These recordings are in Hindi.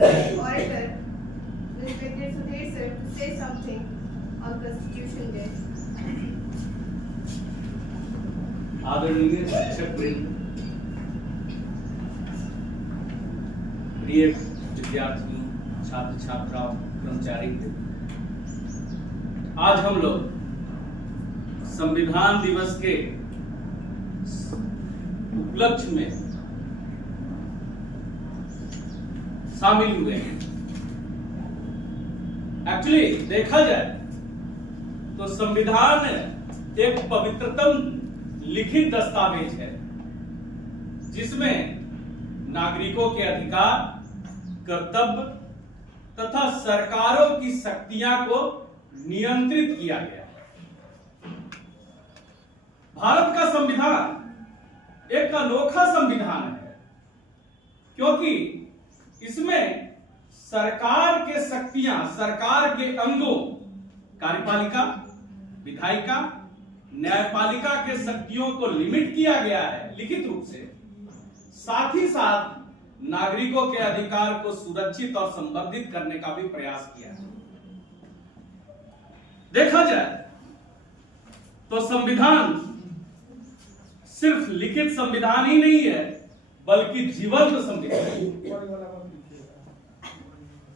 orator, respected Sudhir sir, to say something on Constitution Day. आदरणीय शिक्षक वृंद, प्रिय विद्यार्थियों, छात्र छात्राओं, कर्मचारी, आज हम लोग संविधान दिवस के उपलक्ष्य में शामिल हुए हैं। एक्चुअली देखा जाए तो संविधान एक पवित्रतम लिखित दस्तावेज है जिसमें नागरिकों के अधिकार, कर्तव्य तथा सरकारों की शक्तियां को नियंत्रित किया गया है। भारत का संविधान एक अनोखा संविधान है क्योंकि इसमें सरकार के शक्तियां, सरकार के अंगों, कार्यपालिका, विधायिका, न्यायपालिका के शक्तियों को लिमिट किया गया है लिखित रूप से। साथ ही साथ नागरिकों के अधिकार को सुरक्षित और संवर्धित करने का भी प्रयास किया है। देखा जाए तो संविधान सिर्फ लिखित संविधान ही नहीं है बल्कि जीवंत संविधान।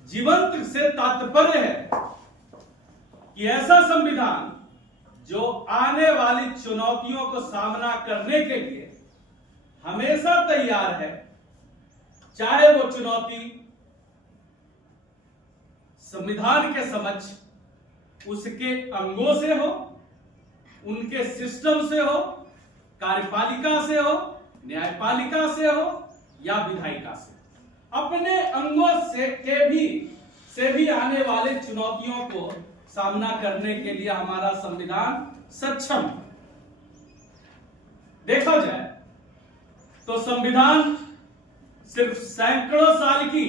जीवंत से तात्पर्य है कि ऐसा संविधान जो आने वाली चुनौतियों को सामना करने के लिए हमेशा तैयार है, चाहे वो चुनौती संविधान के समक्ष उसके अंगों से हो, उनके सिस्टम से हो, कार्यपालिका से हो, न्यायपालिका से हो या विधायिका से, अपने अंगों से भी आने वाले चुनौतियों को सामना करने के लिए हमारा संविधान सक्षम। देखा जाए तो संविधान सिर्फ सैकड़ों साल की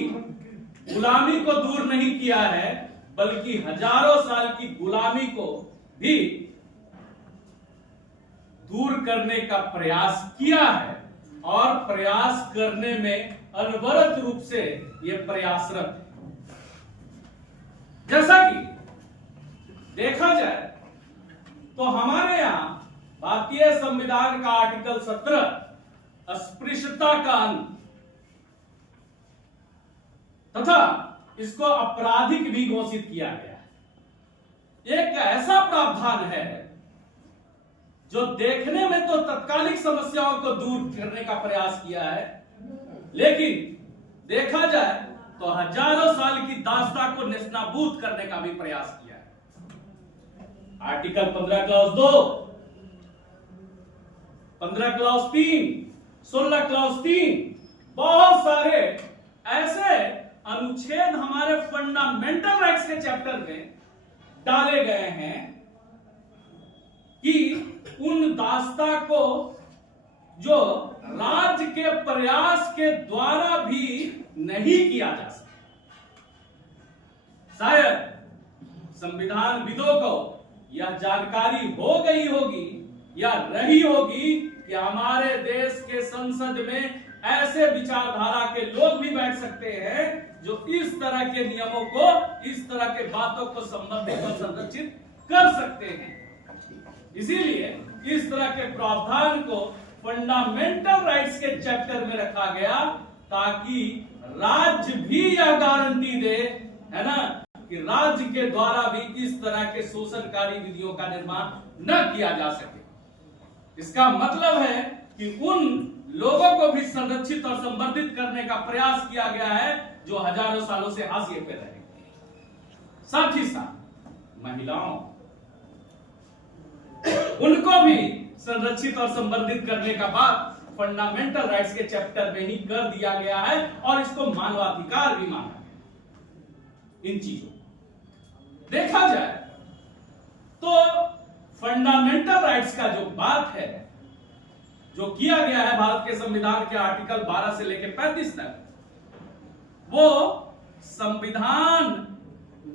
गुलामी को दूर नहीं किया है बल्कि हजारों साल की गुलामी को भी दूर करने का प्रयास किया है और प्रयास करने में अनवरत रूप से यह प्रयासरत है। जैसा कि देखा जाए तो हमारे यहां भारतीय संविधान का आर्टिकल 17 अस्पृश्यता का अंत तथा इसको आपराधिक भी घोषित किया गया है। एक ऐसा प्रावधान है जो देखने में तो तत्कालिक समस्याओं को दूर करने का प्रयास किया है, लेकिन देखा जाए तो हजारों साल की दास्तां को नेस्तनाबूद करने का भी प्रयास किया है। आर्टिकल 15 क्लॉज 2, 15 क्लॉज 3, 16 क्लॉज 3, बहुत सारे ऐसे अनुच्छेद हमारे फंडामेंटल राइट्स के चैप्टर में डाले गए हैं कि उन दास्तां को जो राज्य के प्रयास के द्वारा भी नहीं किया जा सकता। शायद संविधान विदों को यह जानकारी हो गई होगी या रही होगी कि हमारे देश के संसद में ऐसे विचारधारा के लोग भी बैठ सकते हैं जो इस तरह के नियमों को, इस तरह के बातों को संबंधित और संरक्षित कर सकते हैं। इसीलिए इस तरह के प्रावधान को फंडामेंटल राइट्स के चैप्टर में रखा गया ताकि राज्य भी यह गारंटी दे, है ना, कि राज्य के द्वारा भी इस तरह के शोषणकारी विधियों का निर्माण न किया जा सके। इसका मतलब है कि उन लोगों को भी संरक्षित और संवर्धित करने का प्रयास किया गया है जो हजारों सालों से हाशिए पे रहे। साथ ही साथ महिलाओं, उनको भी संरक्षित और संवर्धित करने का बात फंडामेंटल राइट्स के चैप्टर में ही कर दिया गया है और इसको मानवाधिकार भी माना गया। इन चीजों देखा जाए तो फंडामेंटल राइट्स का जो बात है, जो किया गया है भारत के संविधान के आर्टिकल 12 से लेकर 35 तक, वो संविधान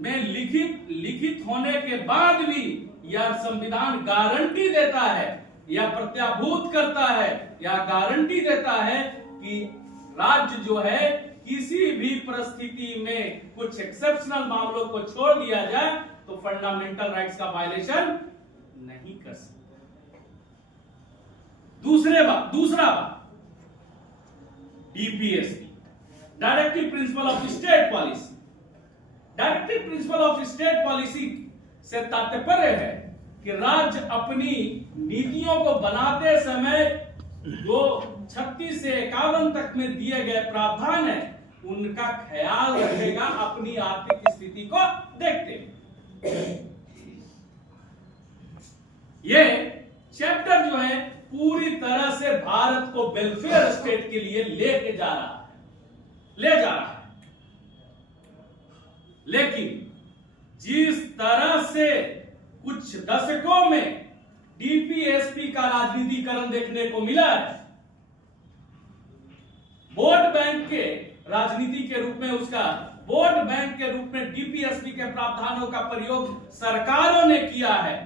में लिखित होने के बाद भी यह संविधान गारंटी देता है या प्रत्याभूत करता है या गारंटी देता है कि राज्य जो है किसी भी परिस्थिति में कुछ एक्सेप्शनल मामलों को छोड़ दिया जाए तो फंडामेंटल राइट्स का वायलेशन नहीं कर सकता। दूसरा बात DPSP, directive principle of state policy. Directive principle of state policy से तात्पर्य है कि राज्य अपनी नीतियों को बनाते समय जो 36 से 51 तक में दिए गए प्रावधान है उनका ख्याल रखेगा अपनी आर्थिक स्थिति को देखते हुए। ये चैप्टर जो है पूरी तरह से भारत को वेलफेयर स्टेट के लिए ले जा रहा है। लेकिन जिस तरह से कुछ दशकों में डीपीएसपी का राजनीतिकरण देखने को मिला है, वोट बैंक के राजनीति के रूप में वोट बैंक के रूप में डीपीएसपी के प्रावधानों का प्रयोग सरकारों ने किया है।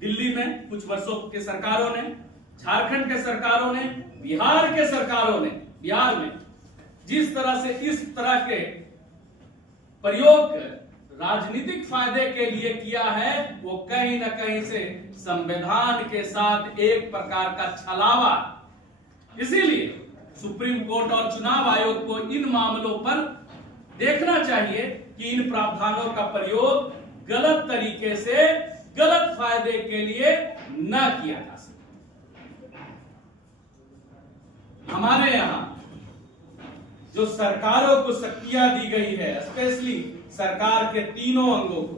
दिल्ली में कुछ वर्षों के सरकारों ने, झारखंड के सरकारों ने, बिहार के सरकारों ने, बिहार में जिस तरह से इस तरह के प्रयोग राजनीतिक फायदे के लिए किया है वो कहीं ना कहीं से संविधान के साथ एक प्रकार का छलावा। इसीलिए सुप्रीम कोर्ट और चुनाव आयोग को इन मामलों पर देखना चाहिए कि इन प्रावधानों का प्रयोग गलत तरीके से गलत फायदे के लिए न किया जा सके। हमारे यहां जो सरकारों को शक्तियां दी गई है, स्पेशली सरकार के तीनों अंगों को,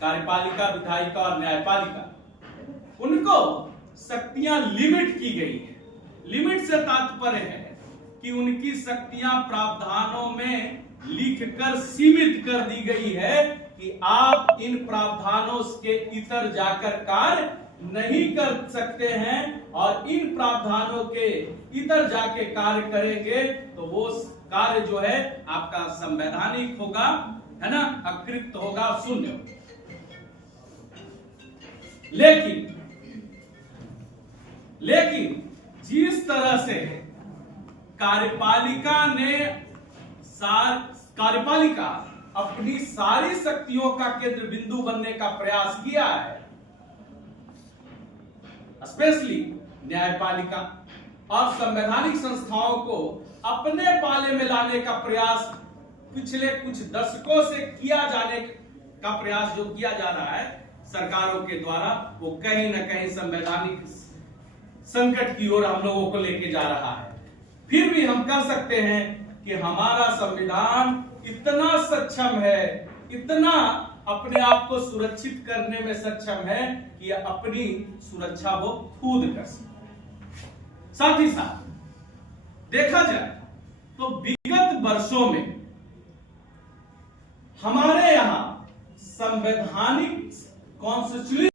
कार्यपालिका, विधायिका और न्यायपालिका, उनको शक्तियां लिमिट की गई है। लिमिट से तात्पर्य है कि उनकी शक्तियां प्रावधानों में लिखकर सीमित कर दी गई है कि आप इन प्रावधानों के इतर जाकर कार्य नहीं कर सकते हैं, और इन प्रावधानों के इतर जाके कार्य करेंगे तो वो कार्य जो है आपका संवैधानिक होगा, है ना, अकृत होगा, शून्य होगा। लेकिन जिस तरह से कार्यपालिका अपनी सारी शक्तियों का केंद्र बिंदु बनने का प्रयास किया है, स्पेशली न्यायपालिका और संवैधानिक संस्थाओं को अपने पाले में लाने का प्रयास पिछले कुछ दशकों से किया जाने का प्रयास जो किया जा रहा है सरकारों के द्वारा, वो कहीं ना कहीं संवैधानिक संकट की ओर हम लोगों को लेके जा रहा है। फिर भी हम कह सकते हैं कि हमारा संविधान इतना सक्षम है, इतना अपने आप को सुरक्षित करने में सक्षम है कि अपनी सुरक्षा वो खुद कर सकते। साथ ही साथ देखा जाए तो विगत वर्षों में हमारे यहां संवैधानिक कॉन्स्टिट्यूशन